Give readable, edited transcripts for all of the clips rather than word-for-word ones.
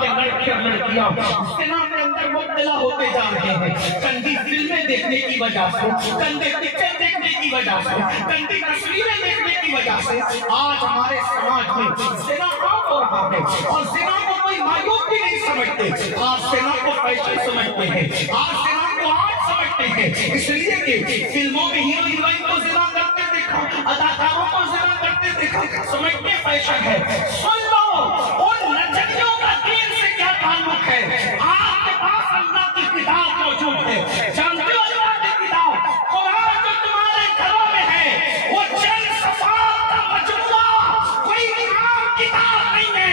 کے لڑکے اور لڑکیاں زنا کے اندر مبتلا ہوتے جا رہے ہیں، گندی فلمیں دیکھنے کی وجہ سے، گندے پکچر دیکھنے کی وجہ سے، گندی تصویریں دیکھنے کی وجہ سے آج ہمارے سماج میں زنا عام ہو رہا ہے، اور زنا کو کوئی معیوب بھی نہیں سمجھتے، آج زنا کو فیشن سمجھتے ہیں، آج زنا کو آرٹ سمجھتے ہیں، اس لیے کہ فلموں میں ہیرو ہیروئن کو زنا کرتے دیکھا، اداکاروں کو زنا کرتے دیکھا، سمجھتے فیشن ہے۔ سن لو ان نچنیوں کا دین سے کیا تعلق ہے؟ آپ کے پاس اللہ کی کتاب موجود ہے، جانتے ہو اللہ کی کتاب قرآن جو تمہارے گھروں میں ہے وہ چند صفحات کا مجموعہ، کوئی عام کتاب نہیں ہے،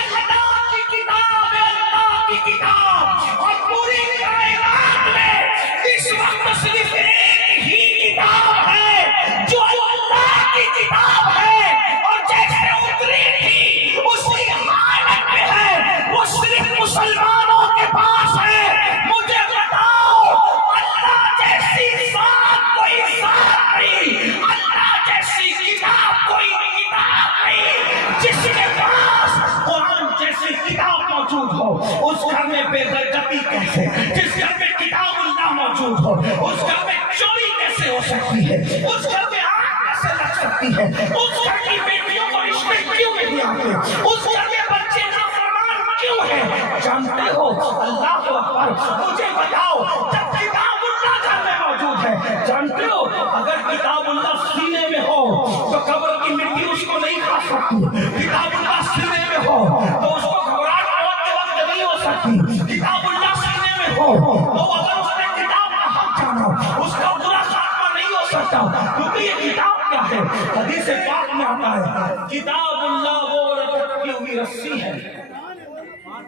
اللہ کی کتاب ہے، اللہ کی کتاب، اور پوری کائنات میں اس وقت صرف ایک ہی کتاب ہے جو اللہ کی کتاب ہے، اور جیسے اتری تھی اسی حالت میں ہے، وہ صرف مسلمانوں کے پاس ہے۔ مجھے بتاؤ اللہ جیسی ذات کوئی ذات نہیں، اللہ جیسی کتاب کوئی کتاب نہیں، جس کے پاس قرآن جیسی کتاب موجود ہو اس گھر میں بے برکتی کیسے؟ جس گھر میں کتاب اللہ موجود ہو اس گھر میں چوری کیسے ہو سکتی ہے؟ اس گھر میں آگ کیسے لگ سکتی ہے؟ اس گھر کی بیٹیوں کو رشتے کیوں نہیں آتے؟ اس گھر میں بچے نافرمان کیوں ہیں؟ جانتے ہو اللہ اکبر، مجھے بتاؤ جب کتاب اللہ گھر میں موجود ہے، جانتے ہو اگر کتاب اللہ سینے میں ہو تو قبر کی مٹی اس کو نہیں کھا سکتی، کتاب اللہ سینے میں ہو تو اس کو گھبراہٹ موت کے وقت نہیں ہو سکتی، کتاب اللہ سینے میں ہو تو اگر اس نے کتاب کا حق جانا اس کا برا خاتمہ نہیں ہو سکتا، کیونکہ یہ کتاب کیا ہے؟ حدیث پاک میں آتا ہے کتاب اللہ وہ لٹکی ہوئی رسی ہے،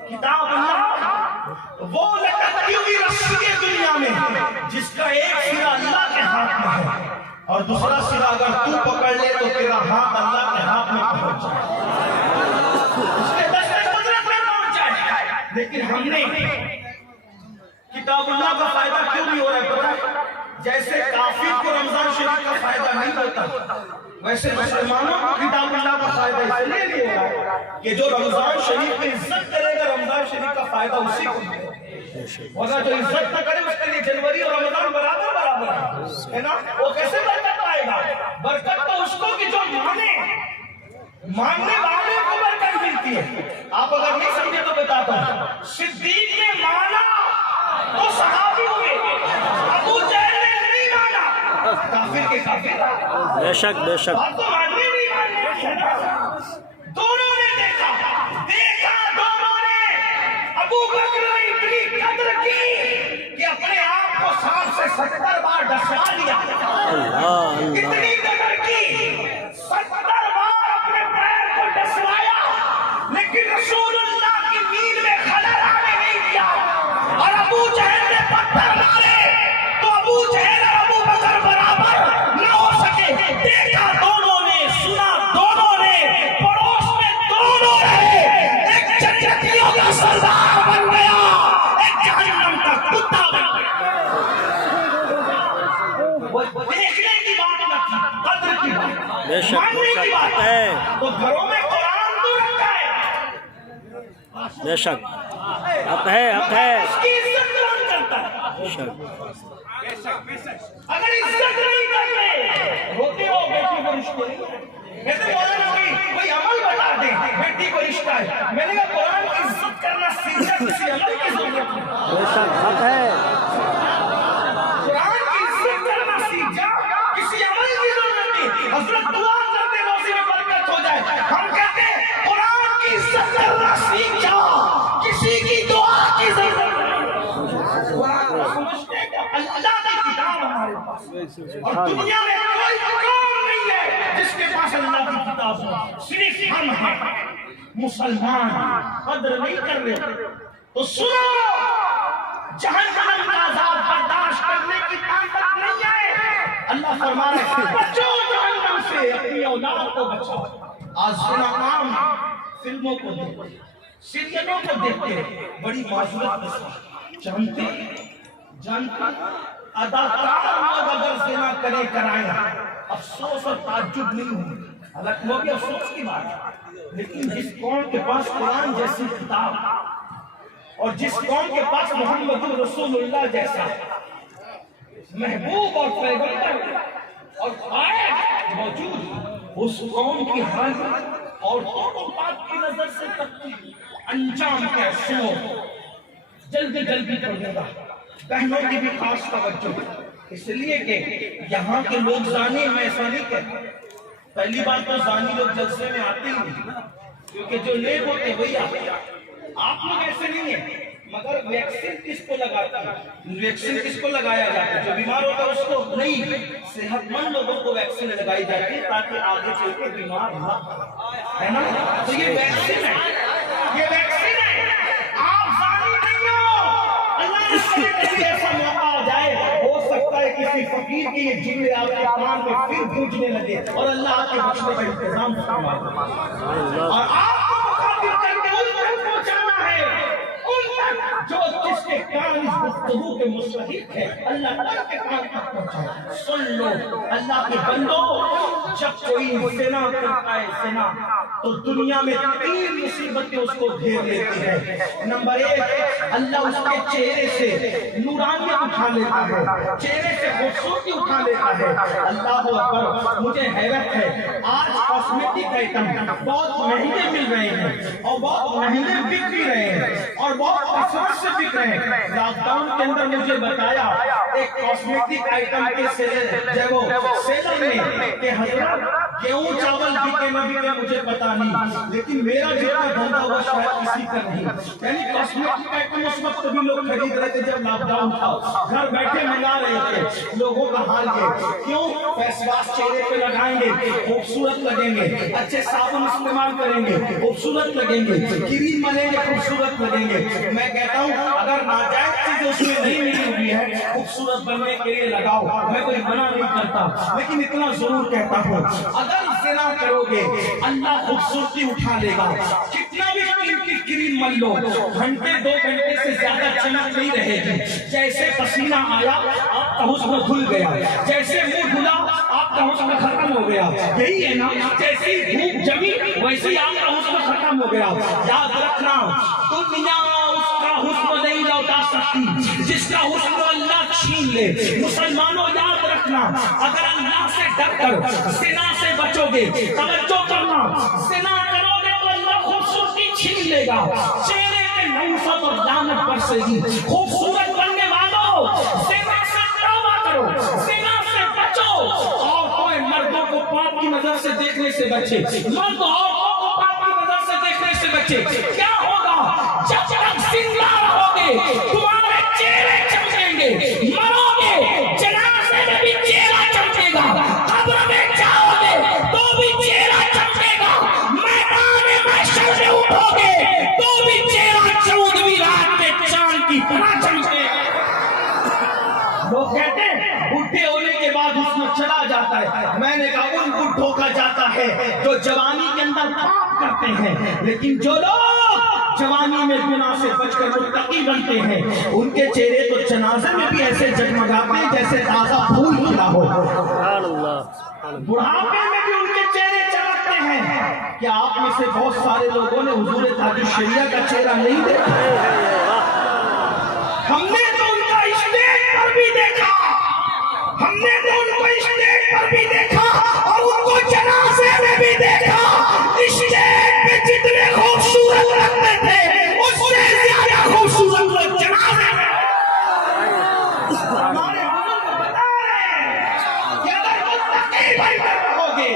کتاب اللہ وہ لٹکی ہوئی رسی ہے دنیا میں جس کا ایک سرا اللہ کے ہاتھ میں ہے اور دوسرا سرا اگر تو پکڑ لے تو تیرا ہاتھ اللہ کے ہاتھ میں پہنچ جائے، اس کے دستے قدرت میں پہنچ جائے۔ لیکن ہم نے کتاب اللہ کا فائدہ کیوں نہیں ہو رہا ہے پتہ ہے؟ جیسے کافر کو رمضان شریف کا فائدہ نہیں ہوتا ویسے مسلمانوں کو کتاب اللہ کا فائدہ اس لیے نہیں ہو رہا ہے کہ جو رمضان شریف کی عزت کرے گا رمضان شریف کا فائدہ اسی کو ملے گا، اگر جو عزت نہ کرے اس کے لیے جنوری اور رمضان برابر ہے نا، وہ کیسے برکت پائے گا؟ برکت تو اس کو کہ جو ماننے والے کو برکت ملتی ہے۔ آپ اگر نہیں سمجھے تو بتاتا ہوں، صدیق نے مانا تو صحابی ہوئے، ابو جہل نے نہیں مانا، کافر کے کافر، بے شک بے شک، بات تو ماننے نہیں ماننے، دونوں نے دیکھا دونوں نے، ابو بکر نے اتنی قدر کی کہ اپنے آپ کو 60 سے 70 بار ڈسوا لیا، اتنی قدر کی 70 بار اپنے پیر کو ڈسوایا، لیکن رسول اللہ کی نیند میں خلل آنے نہیں دیا، اور ابو جہل نے پتھر مارے تو ابو جہل اور ابو بکر برابر نہ ہو سکے، دیکھا دونوں نے، سنا دونوں نے، پڑوس میں دونوں رہے، ایک جنتیوں کا سردار بن گیا، ایک جہنم کا کتا بن گیا۔ وہ دیکھنے کی بات نہ تھی، قدر کی بات، بے شک ماننے کی بات ہے، تو گھروں میں قرآن تو رکھا ہے، بے شک حق ہے، حق ہے، اس کی عزت کون کرتا ہے؟ بے شک اگر عزت نہیں کرتے ہوتے ہو بیٹی کو رشتے کہتے مولانا کوئی عمل بتا دیں بیٹی کو رشتہ ہے، میں نے کہا قرآن کی عزت کرنا سیکھا، کسی عمل کی ضرورت نہیں، بے شک حق ہے، قرآن کی عزت کرنا سیکھ جا، کسی عمل کی ضرورت نہیں۔ حضرت دعا کرتے روزی میں برکت ہو جائے، ہم کہتے ہیں قرآن کی عزت کرنا سیکھ جا، کسی کی دعا کی ضرورت نہیں۔ قرآن کو سمجھتے ہیں کہ اللہ کی کتاب ہمارے پاس، اور دنیا میں کوئی قوم نہیں ہے جس کے پاس اللہ کی کتاب ہو، صرف ہم ہیں مسلمان، قدر نہیں کر رہے تو سنو، جہنم کا عذاب برداشت کرنے کی طاقت نہیں ہے، اللہ فرما رہا ہے بچو جہنم سے، اپنی اولاد کو بچاؤ۔ آج سنا عام فلموں کو دیکھتے، سیریلوں کو دیکھتے، بڑی معذرت کے ساتھ جانتے اداکار لوگ اگر زنا کریں کرائیں افسوس اور تعجب نہیں ہوگا، حالانکہ وہ بھی افسوس کی بات ہے، لیکن جس قوم کے پاس قرآن جیسی کتاب اور جس قوم کے پاس محمد رسول اللہ جیسا محبوب اور پیغمبر اور قائد موجود، اس قوم کی حالت اور بات کی نظر سے تقدیر انجام کیا سنو، جلدی جلدی پڑھنے گا، بہنوں کی بھی خاص توجہ، اس لیے کہ یہاں کے لوگ زانی، میں ایسا نہیں کہتا، پہلی بات تو زانی لوگ جلسے میں آتے ہی، کیونکہ جو نیک ہوتے وہی آتے، آپ لوگ ایسے نہیں ہیں، مگر ویکسین کس کو لگاتا ہے؟ ویکسین کس کو لگایا جاتا ہے؟ جو بیمار ہوتا ہے اس کو نہیں، صحت مند لوگوں کو ویکسین لگائی جاتی ہے تاکہ آگے چل کے بیمار نہ ہے نا؟ تو یہ ویکسین ہے، یہ ویکسین ہے، آپ زانی نہیں ہو، اللہ نے کبھی ایسا موقع آ جائے، ہو سکتا ہے کسی فقیر کی یہ جملے آپ کے کان میں پھر گونجنے لگے اور اللہ آپ کے بچنے کا انتظام فرما دے، اور آپ کو مخاطب کر کے ان تک پہنچانا ہے، جو جس کے کان اس گفتگو کے مستحق ہے، اللہ تعالیٰ کے کان تک پہنچائے۔ سن لو اللہ کے بندو، جب کوئی زنا کرتا ہے زنا تو دنیا میں 3 مصیبتیں اس کو گھیر لیتی ہے۔ نمبر 1، اللہ اس کے چہرے سے نورانیت اٹھا لیتا ہے، چہرے سے خوبصورتی اٹھا لیتا ہے۔ اللہ اکبر، مجھے حیرت ہے، آج کاسمیٹک آئٹم بہت مہنگے مل رہے ہیں اور بہت مہنگے بک بھی رہے ہیں اور بہت کثرت سے بک رہے ہیں۔ لاک ڈاؤن کے اندر مجھے بتایا ایک کاسمیٹک آئٹم کے سیلر نے کہ حضرت گیہوں چاول بکے نہ بکے مجھے پتا نہیں، لیکن میرا جتنا دھندا ہوا شاید کسی کا نہیں۔ یعنی کاسمیٹک آئٹم اس وقت بھی لوگ خرید رہے تھے جب لاک ڈاؤن تھا، گھر بیٹھے منگا رہے تھے۔ لوگوں کا حال یہ کیوں؟ فیس واش چہرے پہ لگائیں گے خوبصورت لگیں گے، اچھے صابن استعمال کریں گے خوبصورت لگیں گے، کریم ملیں گے خوبصورت لگیں گے۔ میں کہتا ہوں اگر ناجائز چیز اس میں نہیں ملی ہوئی ہے، خوبصورت بننے کے لیے لگاؤ، میں کوئی منع نہیں کرتا، لیکن اتنا ضرور کہتا ہوں اگر زنا کرو گے اللہ خوبصورتی اٹھا لے گا۔ کتنا بھی کریم مل لو، گھنٹے 2 گھنٹے سے زیادہ چمک نہیں رہے گی۔ جیسے پسینہ آیا آپ کا حسن کھل گیا، جیسے منہ دھلا آپ کا حسن ختم ہو گیا، یہی ہے نا؟ جیسی دھوپ جمی ویسے آپ کا حسن ختم ہو گیا۔ یاد رکھنا دنیا اس کا حسن نہیں لوٹا سکتی جس کا حسن اللہ چھین لے۔ مسلمانوں یاد رکھنا، اگر اللہ سے ڈر کر زنا سے بچو گے، توجہ کرنا، زنا کرو گے تو اللہ خوبصورتی چھین لے گا، چہرے پہ نحوست اور لعنت برسے گی۔ خوبصورت بننے والوں زنا سے توبہ کرو، زنا سے بچو، اور کوئی مردوں کو پاپ کی نظر سے دیکھنے سے بچے، مرد عورتوں کو پاپ کی نظر سے دیکھنے سے بچے۔ کیا ہوگا؟ جب تک زندہ رہو گے تمہارے چہرے چمکیں گے، مرو گے جنازے میں بھی چہرہ چمکے گا، قبر میں جاؤ گے تو بھی چہرہ چمکے گا، میدان محشر میں اٹھو گے تو بھی چہرہ 14ویں رات کے چاند کی طرح چمکے گا۔ لوگ کہتے ہیں بڈھے ہونے کے بعد حسن چلا جاتا ہے، میں نے کہا ان بڈھوں کا جاتا ہے جو جوانی کے اندر پاپ کرتے ہیں، لیکن جو لوگ جوانی میں گناہ سے بچ کر متقی بنتے ہیں ان کے چہرے تو جنازے میں بھی ایسے جگمگاتے ہیں جیسے تازہ پھول کھلا ہو، بڑھاپے میں بھی ان کے چہرے چمکتے ہیں۔ کیا آپ میں سے بہت سارے لوگوں نے حضور تاج الشریعہ کا چہرہ نہیں دیکھا؟ ہم نے تو ان کا اسٹیج پر بھی دیکھا، ہم نے تو ان کو اسٹیج پر بھی دیکھا اور ان کو جنازے میں بھی دیکھا۔ اسٹیج پہ جتنے خوبصورت رکھتے تھے اس سے زیادہ خوبصورت لوگ جنازے میں۔ ہمارے بزرگ بتا رہے ہیں کہ اگر متقی بن کر رہو گے،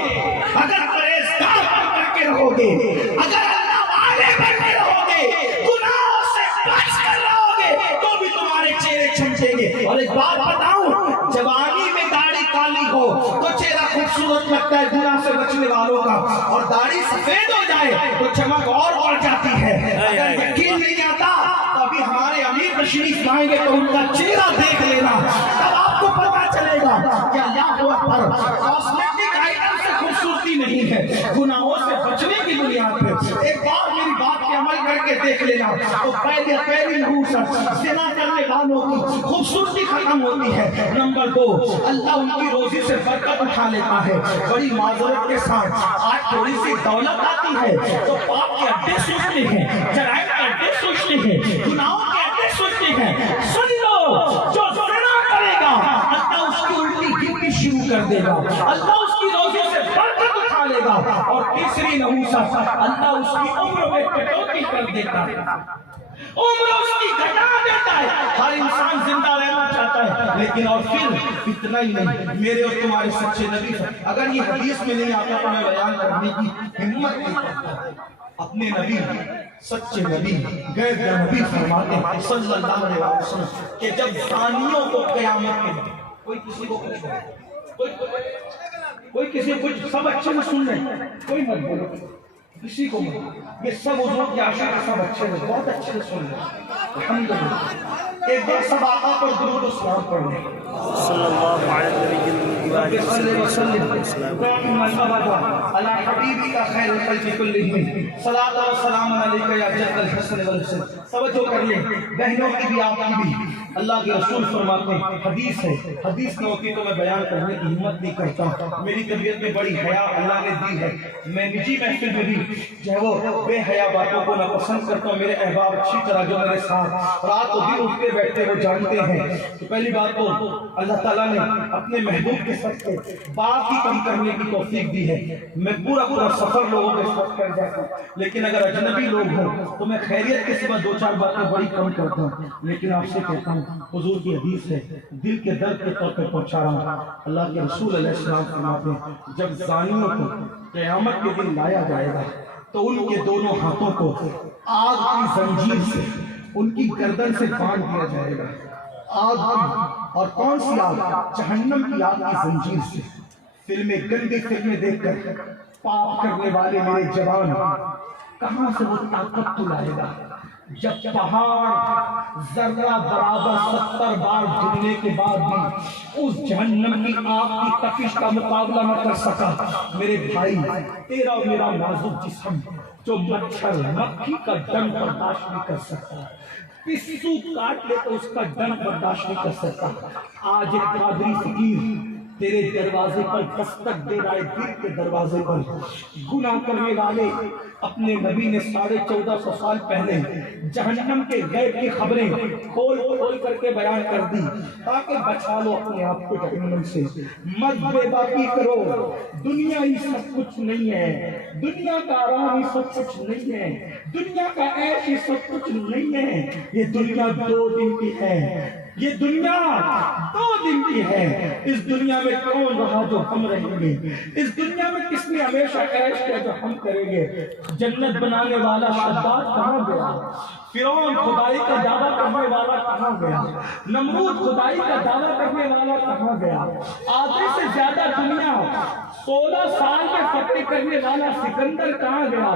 اگر پرہیزگار بن کر کے رہو گے، اگر اللہ والے بن کے رہو گے، گناہوں سے بچ کر رہو گے تو بھی تمہارے چہرے چمکیں گے۔ اور ایک بات بتاؤں، جوانی میں داڑھی کالی ہو تو چہرہ خوبصورت لگتا ہے گناہ سے بچنے والوں کا، اور داڑھی سفید ہو جائے تو چمک اور بڑھ جاتی ہے۔ اگر یقین نہیں آتا تو ابھی ہمارے امیر تشریف لائیں گے تو ان کا چہرہ دیکھ لینا، تب آپ کو پتا چلے گا کہ اللہ اکبر، کاسمیٹک آئٹم سے خوبصورتی نہیں ہے، گناہوں سے بچنے کی بنیاد پہ۔ ایک بار میری بات پہ عمل کر کے دیکھ لینا تو پہلی نحوست زنا کرنے والوں کی خوبصورتی ختم ہوتی ہے۔ نمبر 2، اللہ ان کی روزی سے برکت اٹھا لیتا ہے۔ بڑی معذرت کے ساتھ آج تھوڑی سی دولت آتی ہے تو پاپ کے اڈے سوچتے ہیں، جرائم کے اڈے سوچتے ہیں، گناہوں کے اڈے سوچتے ہیں۔ سن لو، جو زنا کرے گا اللہ اس کی الٹی گنتی شروع کر دے گا، اللہ اس کی روزی سے برکت اٹھا لے گا۔ اور تیسری نحوست، اللہ اس کی عمر میں کٹوتی کر دیتا ہے، عمر اس کی گھٹا دیتا ہے۔ ہر انسان زندہ رہنا چاہتا ہے، لیکن اور پھر اتنا ہی نہیں، میرے اور تمہارے سچے نبی اگر یہ حدیث میں نہیں آتا تو میں بیان کرنے کی ہمت نہیں کرتا۔ اپنے نبی، سچے نبی، غیر نبی فرماتے ہیں صلی اللہ علیہ وسلم کہ جب زانیوں کو قیامت کے دن کوئی کسی کو کچھ کوئی کسی کچھ، سب اچھے سے سن رہے، کوئی مت بولو کسی کو مت، یہ سب حضور کی عاشق سب اچھے سے، بہت اچھے سے سن رہے۔ الحمدللہ ایک بار سب آقا پر درود و سلام پڑھ لیں صلی اللہ علیہ وسلم۔ علی حبیبک خیر الخلق کلہم صلاۃ و سلام علیک یا جد الحسن والحسن۔ توجہ کریے بہنوں کی بھی آپ کی بھی، اللہ کے رسول فرماتے ہیں، حدیث ہے، حدیث نہ ہوتی تو میں بیان کرنے کی ہمت نہیں کرتا۔ میری طبیعت میں بڑی حیا اللہ نے دی ہے، میں نجی محفل میں بھی جو ہے وہ بے حیا باتوں کو نہ پسند کرتا ہوں۔ میرے احباب اچھی طرح جو میرے ساتھ رات و دن اٹھتے بیٹھتے وہ جانتے ہیں۔ تو پہلی بات تو اللہ تعالیٰ نے اپنے محبوب کے ساتھ بات ہی کم کرنے کی توفیق دی ہے۔ میں پورا سفر لوگوں کے ساتھ کر جاتا ہوں، لیکن اگر اجنبی لوگ ہوں تو میں خیریت کے سوا 2-4 باتیں بڑی کم کرتا ہوں۔ لیکن آپ سے کہتا ہوں، حضور کی حدیث ہے، دل کے درد کے طور پہ پہنچا رہا ہوں۔ اللہ کے رسول علیہ السلام فرماتے ہیں جب زانیوں کو قیامت کے دن لایا جائے گا تو ان کے دونوں ہاتھوں کو آگ کی زنجیر سے ان کی گردن سے باندھ دیا جائے گا۔ آگ کی، اور کون سی آگ؟ جہنم کی آگ کی زنجیر سے۔ فلمیں، گندی فلمیں دیکھ کر پاپ کرنے والے میرے جوان کہاں سے وہ طاقت تو لائے گا جب پہاڑ ذرہ برابر 70 بار گرنے کے بعد بھی اس جہنم کی آگ کی تپش کا مقابلہ نہ کر سکا؟ میرے بھائی، تیرا اور میرا نازک جسم جو مچھر مکھی کا ڈنگ برداشت نہیں کر سکتا، پسو کاٹ لے تو اس کا ڈنگ برداشت نہیں کر سکتا، آج ایک قادری فقیر تیرے دروازے پر دستک دے رہا ہے، دل کے دروازے پر۔ گناہ کرنے والے اپنے نبی نے 1450 سال پہلے جہنم کے غیب کی خبریں کھول کر کے بیان کر دی تاکہ بچا لو اپنے آپ کو جہنم سے۔ مت بے باکی کرو، دنیا ہی سب کچھ نہیں ہے، دنیا کا آرام ہی سب کچھ نہیں ہے، دنیا کا عیش ہی سب کچھ نہیں ہے۔ یہ دنیا 2 دن کی ہے، یہ دنیا 2 دن کی ہے۔ اس دنیا میں کون رہا جو ہم رہیں گے؟ اس دنیا میں کس نے ہمیشہ عیش کیا جو ہم کریں گے؟ جنت بنانے والا شداد کہاں گیا؟ فرعون خدائی کا دعویٰ کرنے والا کہاں گیا؟ نمرود خدائی کا دعویٰ کرنے والا کہاں گیا؟ آدھے سے زیادہ دنیا 16 سال میں فتح کرنے والا سکندر کہاں گیا؟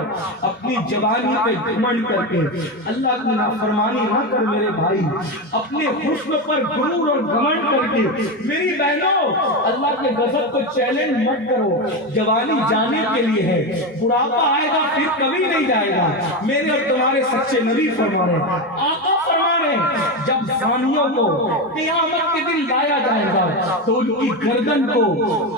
اپنی جوانی پہ گھمنڈ کر کے اللہ کی نافرمانی نہ کر میرے بھائی، اپنے حسن پر غرور اور گھمنڈ کر کے میری بہنوں اللہ کے غضب کو چیلنج مت کرو۔ جوانی جانے کے لیے ہے، بڑھاپا آئے گا پھر کبھی نہیں جائے گا۔ میرے اور تمہارے سچے نبی فرما رہے ہیں، آقا فرما رہے ہیں، جب زانیوں کو قیامت کے دن لایا جائے گا تو ان کی گردن کو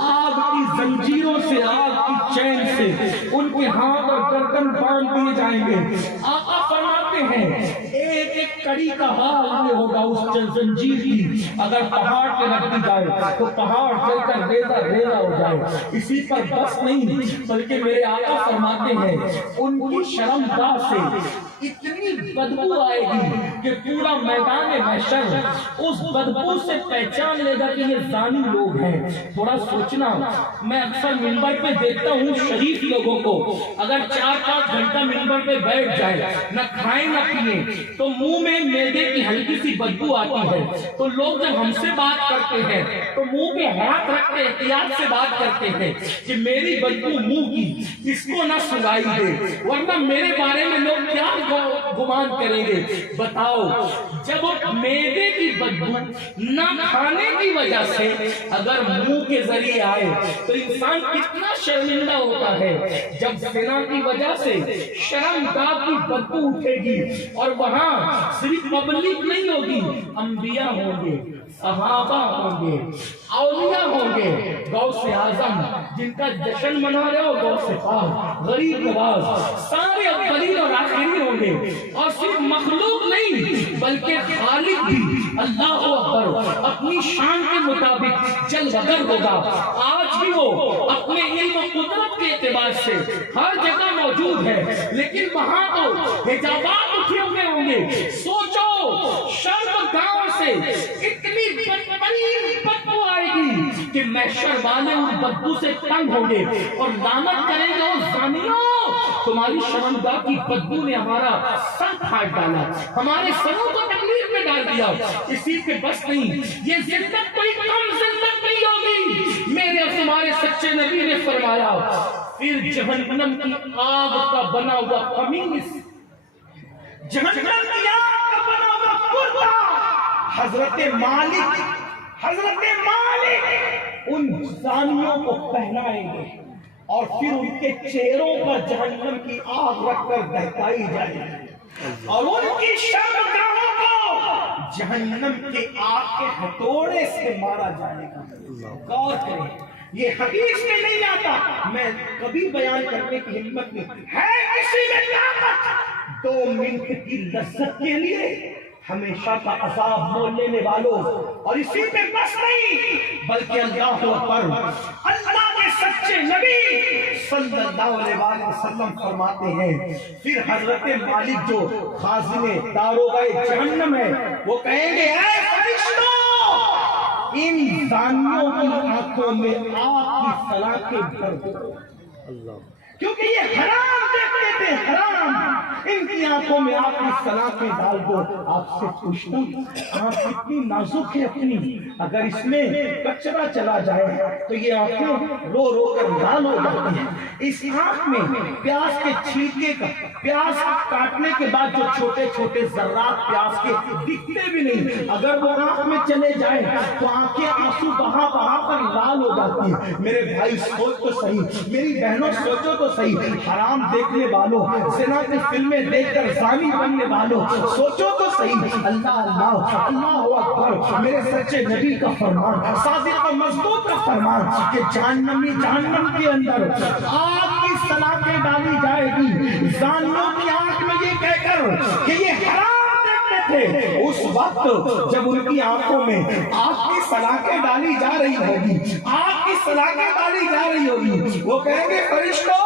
آگ کی زنجیروں سے، آگ کی چین سے ان کے ہاتھ اور گردن باندھ دیے جائیں گے۔ آقا فرماتے ہیں ایک ایک کڑی کا حال یہ ہوگا اس زنجیر کی، اگر پہاڑ پہ رکھ دی جائے تو پہاڑ جل کر ریزہ ریزہ ہو جائے۔ اسی پر بس نہیں بلکہ میرے آقا فرماتے ہیں ان کی شرمگاہ سے اتنی بدبو آئے گی کہ پورا میدان محشر اس بدبو سے پہچان لے گا کہ یہ زانی لوگ ہیں۔ تھوڑا سوچنا، میں اکثر منبر پہ دیکھتا ہوں شریف لوگوں کو اگر 4-5 گھنٹہ منبر پہ بیٹھ جائے، نہ کھائیں نہ پیئیں تو منہ میں معدے کی ہلکی سی بدبو آتی ہے، تو لوگ جب ہم سے بات کرتے ہیں تو منہ پہ ہاتھ رکھ کے احتیاط سے بات کرتے ہیں کہ میری بدبو منہ کی اس کو نہ سنائی دے، ورنہ میرے بارے میں لوگ کیا گمان کریں گے۔ بتا بتاؤ جب میدے کی بدبو نہ کھانے کی وجہ سے اگر منہ کے ذریعے آئے تو انسان کتنا شرمندہ ہوتا ہے، جب زنا کی وجہ سے شرمگاہ کی بدبو اٹھے گی اور وہاں صرف پبلک نہیں ہوگی، انبیاء ہوں گے، صحابہ ہوں گے، اولیاء ہوں گے، غوث اعظم جن کا جشن منا رہے ہو، غوث پاک، غریب نواز، سارے اولین اور آخرین ہوں گے، اور صرف مخلوق نہیں بلکہ خالق بھی اللہ اکبر اپنی شان کے مطابق جل وگر ہوگا۔ آج بھی وہ اپنے علم و قدرت کے اعتبار سے ہر جگہ موجود ہے، لیکن وہاں تو حجابات اٹھے ہوئے ہوں گے۔ سوچو شرمگاہ سے اتنی بدترین بدبو آئے گی کہ محشر والے ان بدبو سے تنگ ہوں گے اور لعنت کریں گے، او زانیوں تمہاری شرمگاہ کی بدبو نے ہمارا سر پھاڑ ڈالا، ہمارے سروں کو تکلیف میں ڈال دیا۔ اسی کے بس نہیں، یہ زندت کوئی کم زندت نہیں ہوگی۔ میرے اور تمہارے سچے نبی نے فرمایا پھر جہنم کی آگ کا بنا ہوا قمیص، جہنم کی آگ کا بنا ہوا کرتا حضرت مالک ان زانیوں کو پہنائیں گے اور پھر ان کے چہروں پر جہنم کی آگ رکھ کر دہکائی جائے گی اور ان کی شرمگاہوں کو جہنم کی آگ کے ہتھوڑے سے مارا جائے گا۔ غور کریں، یہ حدیث میں نہیں آتا، میں کبھی بیان کرنے کی ہمت نہیں ہے۔ کسی میں طاقت 2 منٹ کی لذت کے لیے ہمیشہ کا عذاب مول لینے والوں، اور اسی پہ بس نہیں بلکہ اللہ اکبر، اللہ کے سچے نبی صلی اللہ علیہ وسلم فرماتے ہیں پھر حضرت مالک جو خازن داروغہ جہنم ہے وہ کہیں گے اے فرشتوں ان زانیوں کی آنکھوں میں آگ کی سلاخیں بھر دو، کیونکہ یہ حرام دیکھتے تھے، حرام، ان کی آنکھوں میں آپ کی سلاخیں ڈال دو۔ آپ سے پوچھتا ہوں آنکھ کتنی نازک ہے اپنی، اگر اس میں کچرا چلا جائے تو یہ آنکھیں رو رو کر لال ہو جاتی ہیں۔ اس آنکھ میں پیاز کے چھلکے کا، پیاز کاٹنے کے بعد جو چھوٹے چھوٹے ذرات پیاز کے دکھتے بھی نہیں، اگر وہ آنکھ میں چلے جائیں تو آنکھیں آنسو بہا بہا کر لال ہو جاتی ہیں۔ میرے بھائی سوچ تو صحیح، میری بہنوں سوچو تو صحیح، حرام دیکھنے والوں، زنا کی فلمیں دیکھ کر زانی بننے والوں سوچو تو صحیح، اللہ اللہ اللہ اکبر، میرے سچے نبی کا فرمان، صادق و مصدوق کا فرمان کہ جہنم کے اندر آگ کی سلاخیں ڈالی جائے گی، زانیوں کی آنکھ میں یہ کہہ کر کہ یہ حرام دیکھتے تھے، اس وقت جب ان کی آنکھوں میں آگ کی سلاخیں ڈالی جا رہی ہوگی، آگ کی سلاخیں ڈالی جا رہی ہوگی، وہ کہیں گے فرشتوں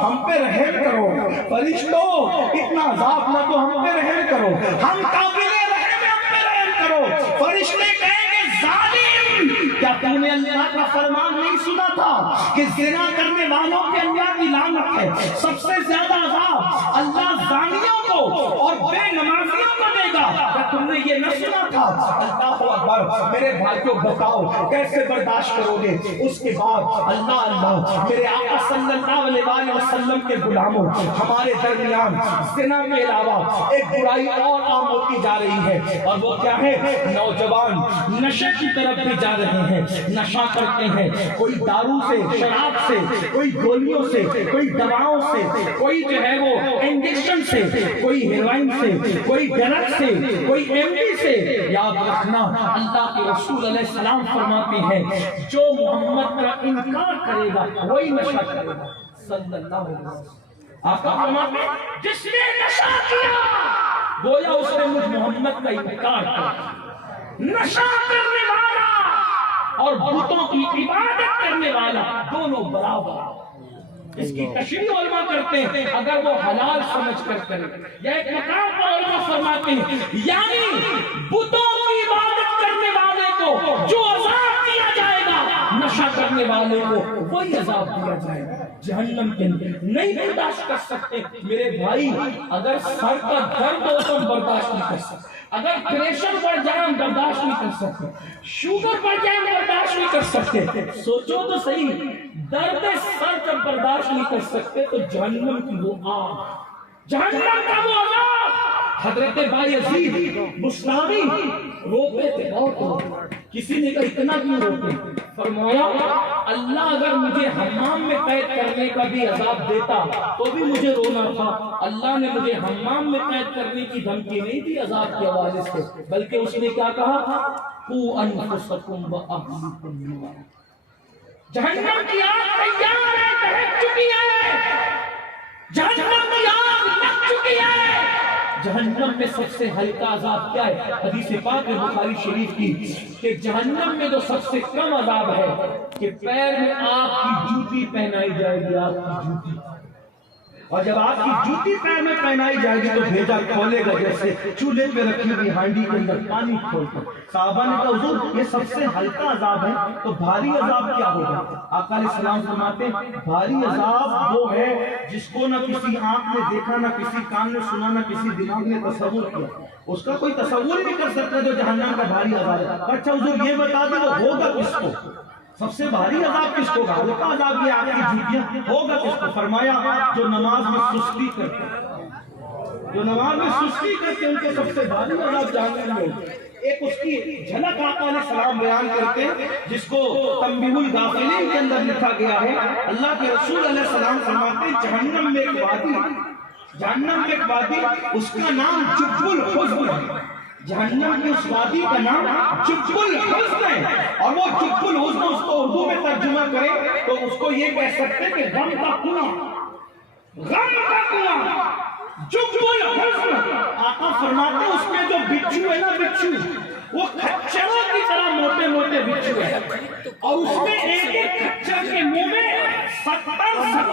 ہم پہ رحم کرو، فرشتوں اتنا عذاب نہ تو ہم پہ رحم کرو، ہم قابل رحم ہیں، ہم پہ رحم کرو۔ فرشتے کہیں گے ظالم کیا تم نے اللہ کا فرمان نہیں سنا تھا کہ زنا کرنے والوں کے اللہ کی لعنت ہے، سب سے زیادہ عذاب اللہ زانیوں کو اور بے نمازیوں کو دے گا، کیا تم نے یہ نہ سنا تھا؟ اللہ اکبر، میرے بھائیوں بتاؤ کیسے برداشت کرو گے؟ اس کے بعد اللہ اللہ، میرے آقا صلی اللہ علیہ وسلم کے غلاموں، ہمارے درمیان زنا کے علاوہ ایک برائی اور عام ہوتی جا رہی ہے، اور وہ کیا ہے؟ نوجوان نشے کی طرف بھی جا رہے ہیں، نشہ کرتے ہیں، کوئی دارو سے، شراب سے، کوئی گولیوں سے، کوئی دواؤں سے، کوئی جو ہے وہ انجیکشن سے، کوئی ہیروئن سے، کوئی ڈرگ سے، کوئی ایم ڈی سے۔ یاد رکھنا اللہ کے رسول علیہ السلام فرماتے ہیں جو محمد کا انکار کرے گا وہی نشہ کرے گا، صلی اللہ علیہ وسلم۔ آقا فرماتے ہیں جس نے نشہ کیا گویا اس نے مجھ محمد کا انکار کیا۔ نشہ کرنے والا اور بتوں کی عبادت کرنے والا دونوں برابر۔ اس کی تشریح علماء کرتے ہیں اگر وہ حلال سمجھ کر کرے، یا ایک مقام پر علماء فرماتے ہیں یعنی بتوں کی عبادت کرنے والے کو جو عذاب دیا جائے گا، نشہ کرنے والے کو وہی عذاب دیا جائے گا جہنم کے اندر۔ نہیں برداشت کر سکتے میرے بھائی، اگر سر کا درد ہو تو ہم برداشت نہیں کر سکتے، اگر پریشر بڑھ جائے ہم برداشت نہیں کر سکتے، شوگر بڑھ جائے ہم برداشت نہیں کر سکتے۔ سوچو تو صحیح، درد سر جب برداشت نہیں کر سکتے تو جہنم کی وہ آگ، جہنم کا وہ عذاب حضرت بایزید بستامی روتے تھے بہت. کسی نے کہا اتنا کیوں روتے؟ فرمایا اللہ اگر مجھے حمام میں قید کرنے کا بھی عذاب دیتا تو بھی مجھے رونا تھا. اللہ نے مجھے حمام میں قید کرنے کی دھمکی نہیں دی عذاب کے حوالے سے، بلکہ اس نے کیا کہا؟ قوا انفسکم واہلیکم نارا. جہنم کی آگ تیار ہے، دہک چکی ہے. جہنم کی آگ لگ چکی ہے. جہنم میں سب سے ہلکا عذاب کیا ہے؟ حدیث پاک بخاری شریف کی کہ جہنم میں جو سب سے کم عذاب ہے کہ پیر میں آپ کی جوتی پہنائی جائے گی. آپ کی جوتی، اور جب آپ کی جوتی پیر میں پہنائی جائے گی تو بھیجا کھولے گا جیسے چولہے پہ رکھی ہوئی ہانڈی کے اندر پانی کھول کر. صحابہ نے کہا حضور یہ سب سے ہلکا عذاب ہے تو بھاری عذاب کیا ہوگا؟ آقا علیہ السلام فرماتے ہیں بھاری عذاب وہ ہے جس کو نہ کسی آنکھ نے دیکھا، نہ کسی کان نے سنا، نہ کسی دماغ نے تصور کیا. اس کا کوئی تصور نہیں کر سکتا جو جہنم کا بھاری عذاب ہے. اچھا حضور یہ بتا دیں وہ ہوگا کس کو؟ سب سے بھاری عذاب کس کو ہوگا؟ ہلکا عذاب یہ آپ کی جوتیاں ہوگا کس کو؟ فرمایا جو نماز میں سستی کرتے، جو نماز میں سستی کرتے ان کے سب سے بھاری عذاب جہنم میں ہوگا. ایک اس کی جھلک آقا علیہ السلام بیان کرتے ہیں جس کو تنبیہ الغافلین کے اندر لکھا گیا ہے. اللہ کے رسول علیہ السلام فرماتے ہیں جہنم میں ایک وادی، اس کا نام جب الحزن ہے. جہنم کی اس وادی کا نام جب الحزن ہے، اور وہ جب الحزن اس کو اردو میں ترجمہ کرے تو اس کو یہ کہہ سکتے ہیں کہ غم کا کنواں، غم کا کنواں، جب الحزن. آقا فرماتے ہیں اس میں جو بچھو ہے نا، بچھو وہ کھچروں کی طرح موٹے موٹے بچھو ہے، اور اس میں ایک ایک کھچر کے منہ میں 70